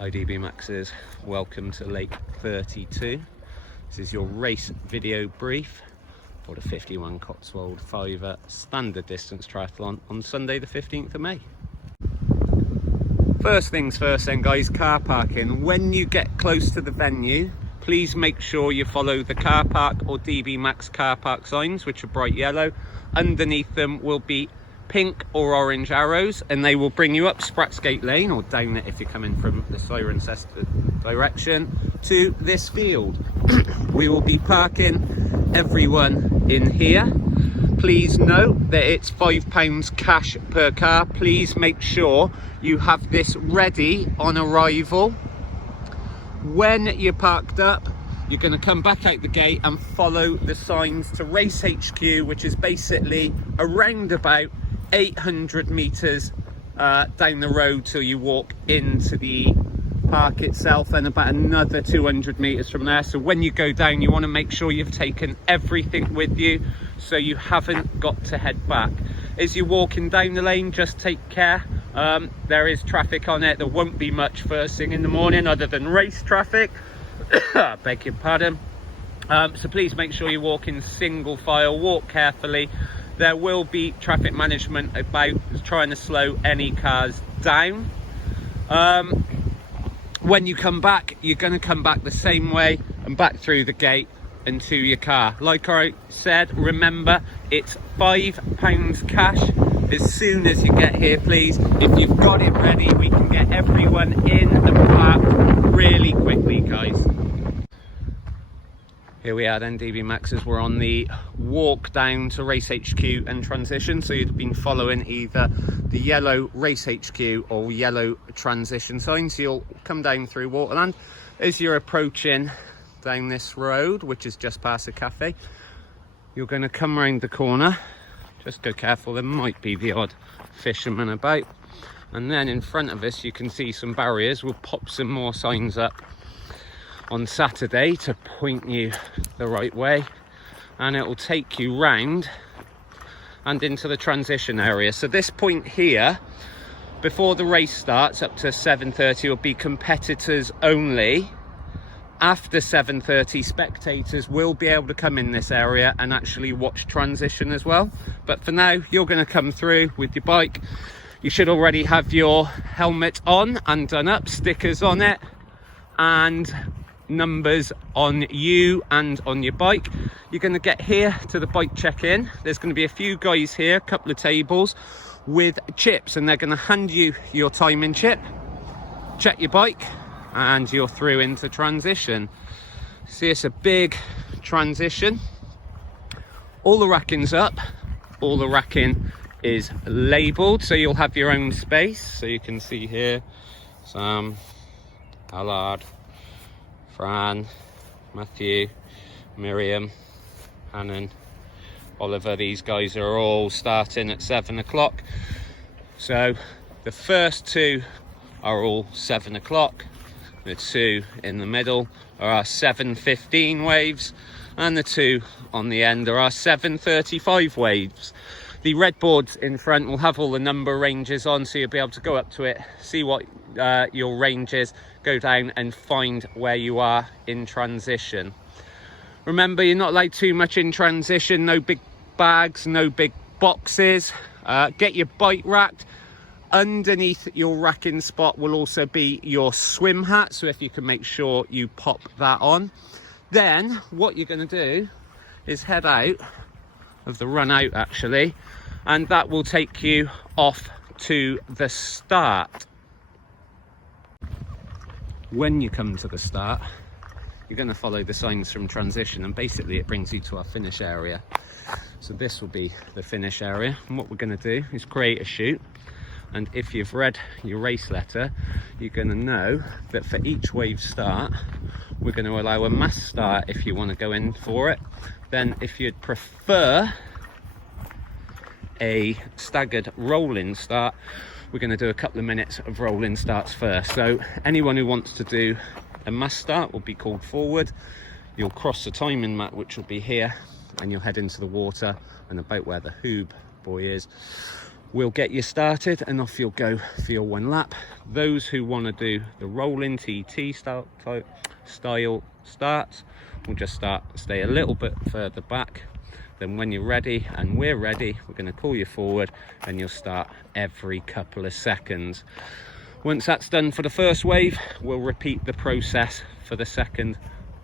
IDB Maxes, welcome to Lake 32. This is your race video brief for the 51 Cotswold Fiver standard distance triathlon on Sunday the 15th of May. First things first then guys, car parking. When you get close to the venue, please make sure you follow the car park or DB Max car park signs, which are bright yellow. Underneath them will be pink or orange arrows, and they will bring you up Spratsgate Lane, or down it if you're coming from the Cirencester direction, to this field. We will be parking everyone in here. Please note that it's £5 cash per car. Please make sure you have this ready on arrival. When you're parked up, you're going to come back out the gate and follow the signs to Race HQ, which is basically around about 800 meters down the road till you walk into the park itself, and about another 200 meters from there. So when you go down, you want to make sure you've taken everything with you so you haven't got to head back. As you're walking down the lane, just take care. There is traffic on it. There won't be much first thing in the morning other than race traffic. Beg your pardon. So please make sure you walk in single file, walk carefully. There will be traffic management about trying to slow any cars down. When you come back, you're going to come back the same way and back through the gate and to your car. Like I said, remember, it's £5 cash. As soon as you get here, please, if you've got it ready, we can get everyone in the park really quickly, guys. Here we are then, DB Maxes. We're on the walk down to Race HQ and transition. So you've been following either the yellow Race HQ or yellow transition signs. You'll come down through Waterland. As you're approaching down this road, which is just past the cafe, you're going to come round the corner. Just go careful, there might be the odd fisherman about. And then in front of us, you can see some barriers. We'll pop some more signs up on Saturday to point you the right way, and it will take you round and into the transition area. So this point here, before the race starts up to 7:30, will be competitors only. After 7:30, spectators will be able to come in this area and actually watch transition as well. But for now, you're going to come through with your bike. You should already have your helmet on and done up, stickers on it, and numbers on you and on your bike. You're going to get here to the bike check-in. There's going to be a few guys here, a couple of tables with chips, and they're going to hand you your timing chip, check your bike, and you're through into transition. See, it's a big transition. All the racking's up, all the racking is labelled, so you'll have your own space. So you can see here Sam, Allard, Fran, Matthew, Miriam, Hannon, Oliver. These guys are all starting at 7 o'clock. So the first two are all 7 o'clock. The two in the middle are our 7:15 waves, and the two on the end are our 7:35 waves. The red boards in front will have all the number ranges on, so you'll be able to go up to it, see what your range is, go down and find where you are in transition. Remember, you're not allowed too much in transition. No big bags, no big boxes. Get your bike racked. Underneath your racking spot will also be your swim hat, so if you can make sure you pop that on. Then what you're going to do is head out of the run out actually, and that will take you off to the start. When you come to the start, you're going to follow the signs from transition, and basically it brings you to our finish area. So this will be the finish area, and what we're going to do is create a chute. And if you've read your race letter, you're going to know that for each wave start, we're going to allow a mass start if you want to go in for it. Then if you'd prefer a staggered rolling start, we're going to do a couple of minutes of rolling starts first. So anyone who wants to do a mass start will be called forward. You'll cross the timing mat, which will be here, and you'll head into the water and about where the hoob buoy is. we'll get you started and off you'll go for your 1 lap. Those who want to do the rolling TT style starts will just stay a little bit further back. Then when you're ready and we're ready, we're going to call you forward and you'll start every couple of seconds. Once that's done for the first wave, we'll repeat the process for the second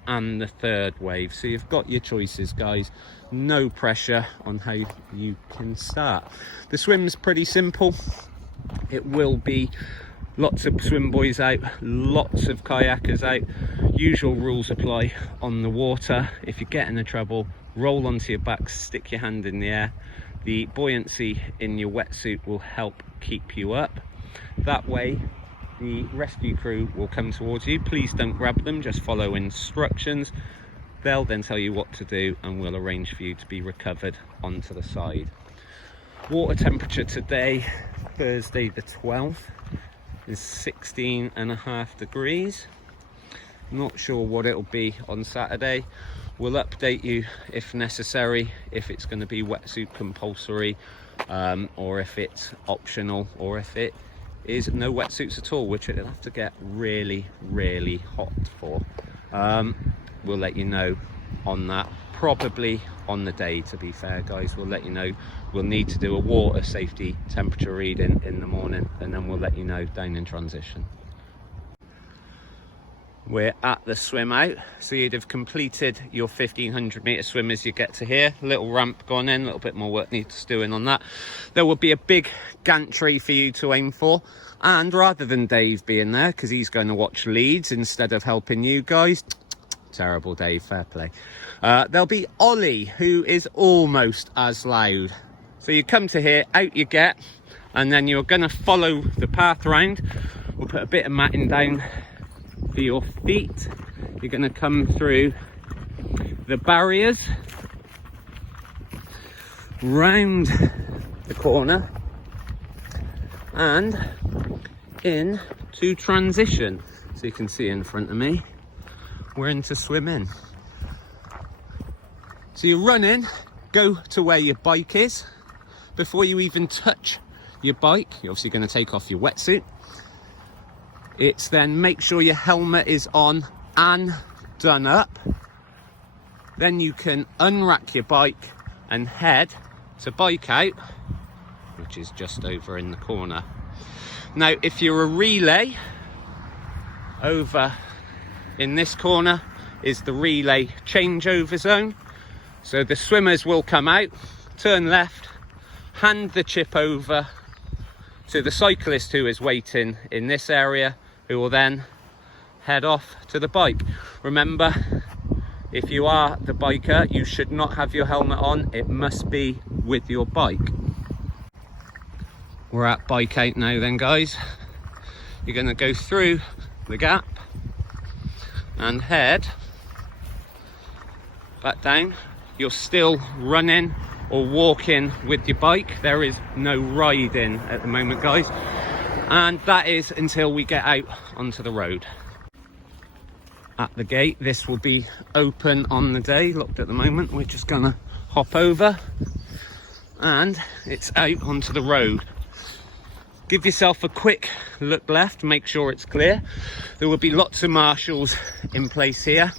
and the third wave. So you've got your choices, guys. No pressure on how you can start. The swim's pretty simple. It will be lots of swim boys out, lots of kayakers out. Usual rules apply on the water. If you get into trouble, roll onto your back, stick your hand in the air. The buoyancy in your wetsuit will help keep you up. That way the rescue crew will come towards you. Please don't grab them, just follow instructions. They'll then tell you what to do and we'll arrange for you to be recovered onto the side. Water temperature today, Thursday the 12th, is 16.5 degrees. Not sure what it'll be on Saturday. We'll update you if necessary, if it's going to be wetsuit compulsory, or if it's optional, or if it is no wetsuits at all, which it'll have to get really, really hot for. We'll let you know on that, probably on the day, to be fair, guys. We'll let you know. We'll need to do a water safety temperature reading in the morning, and then we'll let you know down in transition. We're at the swim out, so you'd have completed your 1500 metre swim as you get to here. Little ramp gone in, a little bit more work needs doing on that. There will be a big gantry for you to aim for, and rather than Dave being there, because he's going to watch leads instead of helping you guys, terrible Dave, fair play, there'll be Ollie, who is almost as loud. So you come to here, out you get, and then you're going to follow the path round. We'll put a bit of matting down for your feet. You're going to come through the barriers, round the corner, and in to transition. So you can see in front of me, we're into swimming. So you're running, go to where your bike is. Before you even touch your bike, you're obviously going to take off your wetsuit. It's then make sure your helmet is on and done up. Then you can unrack your bike and head to bike out, which is just over in the corner. Now, if you're a relay, over in this corner is the relay changeover zone. So the swimmers will come out, turn left, hand the chip over to the cyclist who is waiting in this area, who will then head off to the bike. Remember, if you are the biker, you should not have your helmet on. It must be with your bike. We're at bike out now then, guys. You're going to go through the gap and head back down. You're still running or walking with your bike. There is no riding at the moment, guys. And that is until we get out onto the road. At the gate, this will be open on the day, locked at the moment. We're just gonna hop over and it's out onto the road. Give yourself a quick look left, make sure it's clear. There will be lots of marshals in place here,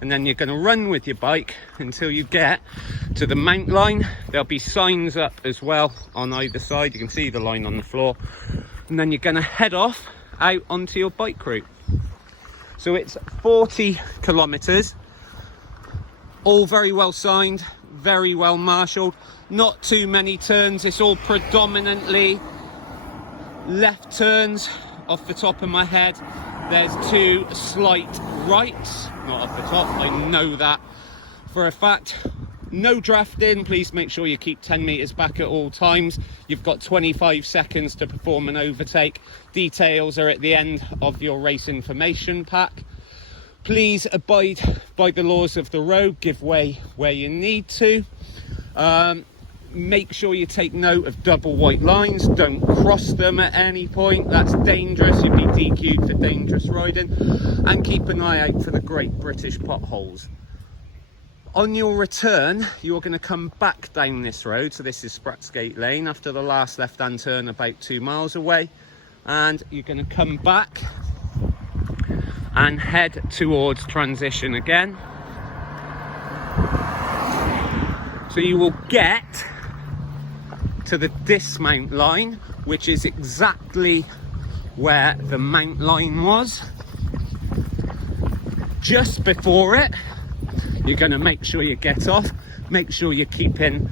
and then you're going to run with your bike until you get to the mount line. There'll be signs up as well on either side. You can see the line on the floor, and then you're going to head off out onto your bike route. So it's 40 kilometers, all very well signed, very well marshaled, not too many turns. It's all predominantly left turns. Off the top of my head, there's 2 slight rights, not off the top, I know that for a fact. No drafting, please make sure you keep 10 meters back at all times. You've got 25 seconds to perform an overtake. Details are at the end of your race information pack. Please abide by the laws of the road, give way where you need to. Make sure you take note of double white lines, don't cross them at any point, that's dangerous, you'll be DQ'd for dangerous riding. And keep an eye out for the Great British potholes. On your return, you're going to come back down this road. So this is Spratsgate Lane after the last left-hand turn, about 2 miles away. And you're going to come back and head towards transition again. So you will get to the dismount line, which is exactly where the mount line was. Just before it, you're going to make sure you get off, make sure you're keeping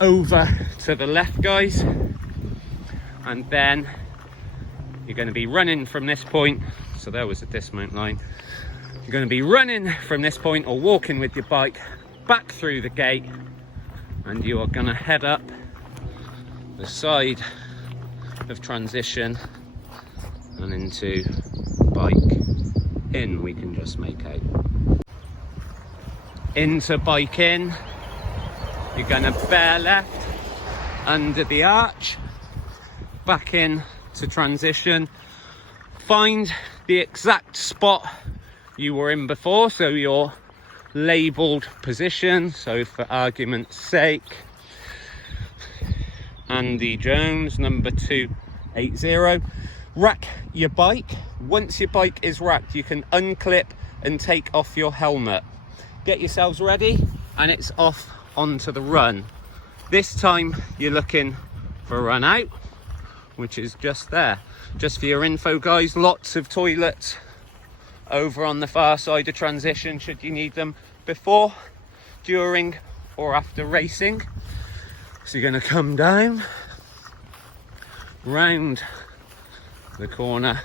over to the left, guys, and then you're going to be running from this point. So there was a dismount line. You're going to be running from this point or walking with your bike back through the gate, and you are going to head up the side of transition and into bike in, we can just make out. Into bike in, you're going to bear left under the arch, back in to transition, find the exact spot you were in before, so your labelled position. So for argument's sake, Andy Jones, number 280. Rack your bike. Once your bike is racked, you can unclip and take off your helmet. Get yourselves ready, and it's off onto the run. This time you're looking for a run out, which is just there. Just for your info, guys, lots of toilets over on the far side of transition should you need them before, during or after racing. So you're going to come down, round the corner,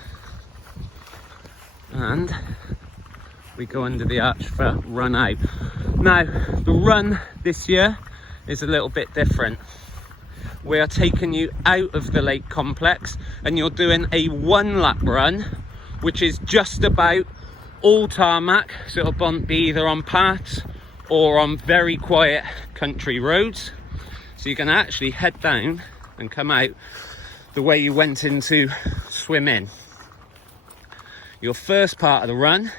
and we go under the arch for run out. Now, the run this year is a little bit different. We are taking you out of the lake complex, and you're doing a 1 lap run, which is just about all tarmac, so it'll be either on paths or on very quiet country roads. So you're going to actually head down and come out the way you went into swim in. Your first part of the run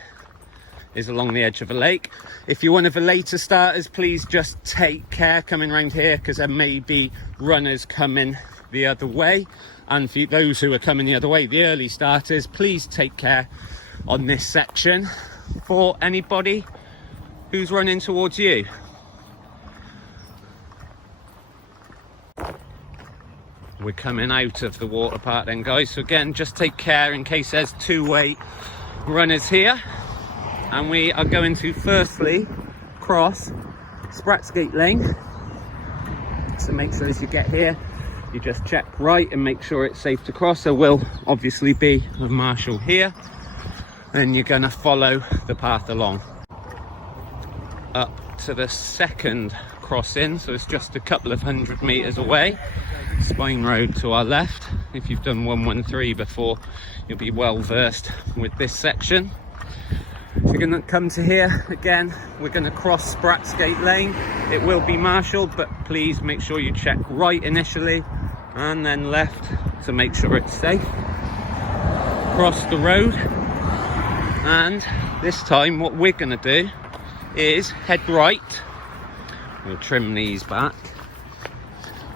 is along the edge of a lake. If you're one of the later starters, please just take care coming around here, because there may be runners coming the other way. And for those who are coming the other way, the early starters, please take care on this section for anybody who's running towards you. We're coming out of the water park then, guys, so again, just take care in case there's two-way runners here. And we are going to firstly cross Spratsgate Lane. So make sure as you get here, you just check right and make sure it's safe to cross. There will obviously be a marshal here, and you're going to follow the path along up to the second crossing. So it's just a couple of 100 meters away. Spine Road to our left. If you've done 113 before, you'll be well versed with this section. So you're going to come to here again. We're going to cross Spratsgate Lane. It will be marshalled, but please make sure you check right initially and then left to make sure it's safe. Cross the road, and this time what we're going to do is head right. We'll trim these back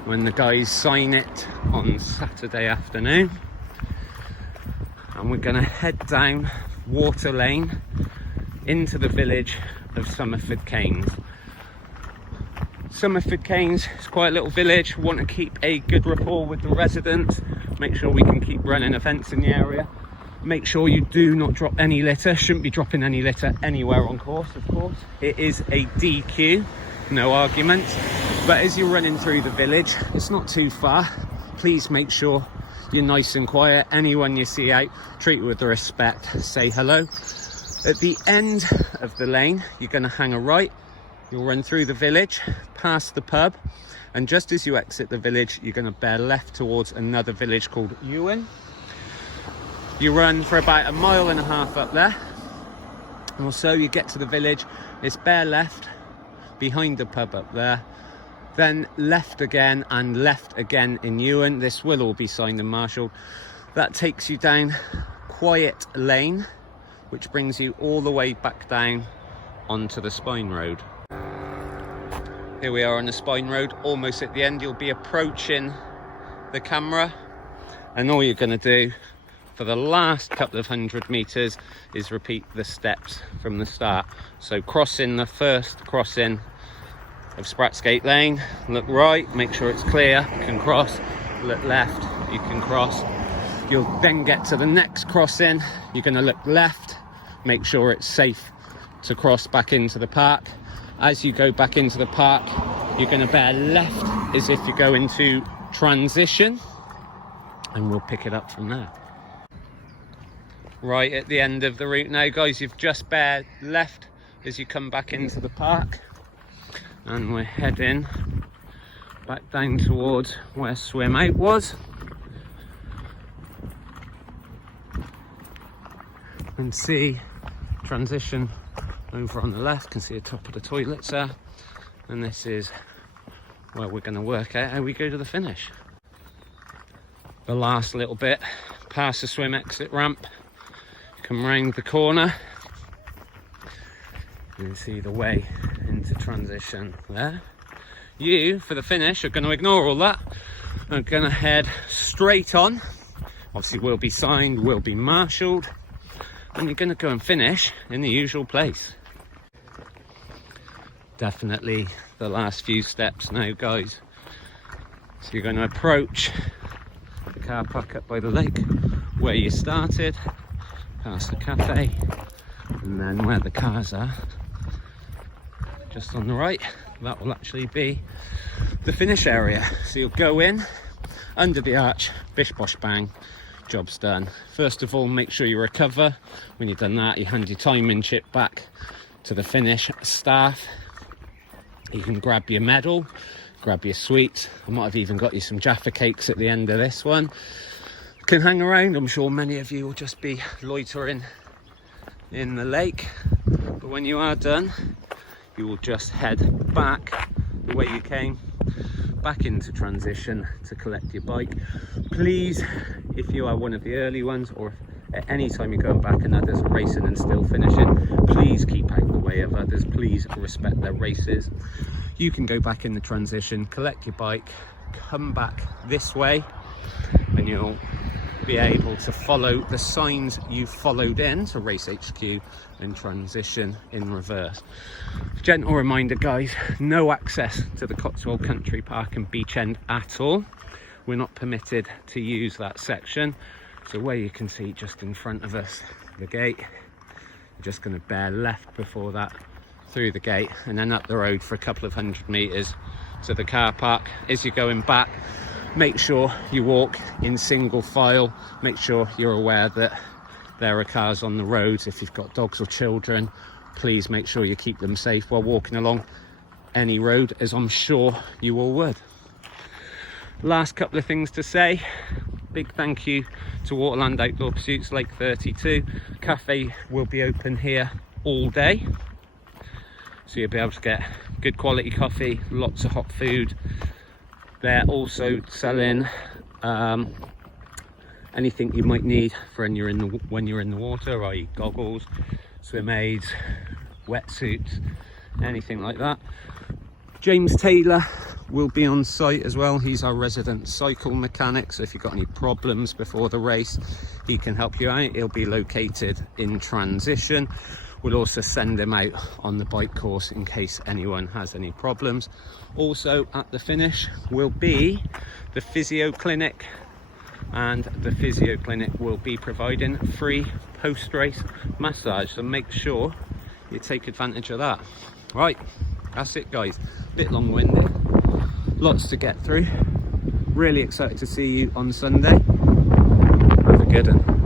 when the guys sign it on Saturday afternoon, and we're going to head down Water Lane into the village of Somerford Keynes. Somerford Keynes is quite a little village. We want to keep a good rapport with the residents, make sure we can keep running events in the area, make sure you do not drop any litter. Shouldn't be dropping any litter anywhere on course, of course. It is a DQ, no arguments, but as you're running through the village, it's not too far. Please make sure you're nice and quiet. Anyone you see out, treat with respect, say hello. At the end of the lane, you're going to hang a right. You'll run through the village, past the pub, and just as you exit the village, you're going to bear left towards another village called Ewan. You run for about 1.5 miles up there, or so. You get to the village, it's bear left behind the pub up there, then left again and left again in Ewan. This will all be signed and marshalled. That takes you down Quiet Lane, which brings you all the way back down onto the Spine Road. Here we are on the spine road, almost at the end. You'll be approaching the camera, and all you're going to do for the last couple of 100 meters is repeat the steps from the start. So crossing the first crossing of Spratsgate Lane, look right, make sure it's clear, you can cross. Look left, you can cross. You'll then get to the next crossing, you're going to look left, make sure it's safe to cross back into the park. As you go back into the park, you're going to bear left as if you go into transition, and we'll pick it up from there. Right at the end of the route now, guys, you've just bared left as you come back into the park, and we're heading back down towards where swim out was. And see transition over on the left, can see the top of the toilets there, and this is where we're going to work out how we go to the finish. The last little bit, past the swim exit ramp, come round the corner, you see the way into transition there. You, for the finish, are going to ignore all that, are going to head straight on. Obviously we'll be signed, we'll be marshalled, and you're going to go and finish in the usual place. Definitely the last few steps now, guys. So you're going to approach the car park up by the lake where you started, past the cafe, and then where the cars are, just on the right, that will actually be the finish area. So you'll go in under the arch, bish bosh bang, job's done. First of all, make sure you recover. When you've done that, you hand your timing chip back to the finish staff. You can grab your medal, grab your sweets. I might have even got you some Jaffa cakes at the end of this one. You can hang around. I'm sure many of you will just be loitering in the lake, but when you are done, you will just head back the way you came, back into transition to collect your bike. Please, if you are one of the early ones, or at any time you're going back and others are racing and still finishing, please keep out of the way of others. Please respect their races. You can go back in the transition, collect your bike, come back this way, and you'll be able to follow the signs you followed in to Race HQ and transition in reverse. Gentle reminder, guys, no access to the Cotswold Country Park and Beach End at all. We're not permitted to use that section. So where you can see just in front of us, the gate, you're just going to bear left before that through the gate, and then up the road for a couple of 100 meters to the car park. As you're going back, make sure you walk in single file. Make sure you're aware that there are cars on the roads. If you've got dogs or children, please make sure you keep them safe while walking along any road, as I'm sure you all would. Last couple of things to say. Big thank you to Waterland Outdoor Pursuits Lake 32. Cafe will be open here all day, so you'll be able to get good quality coffee, lots of hot food. They're also selling anything you might need for when you're in the water, i.e. goggles, swim aids, wetsuits, anything like that. James Taylor will be on site as well. He's our resident cycle mechanic, so if you've got any problems before the race, he can help you out. He'll be located in transition. We'll also send him out on the bike course in case anyone has any problems. Also at the finish will be the physio clinic, and the physio clinic will be providing free post-race massage, so make sure you take advantage of that. Right, that's it, guys. Bit long-winded, lots to get through. Really excited to see you on Sunday. Have a good one.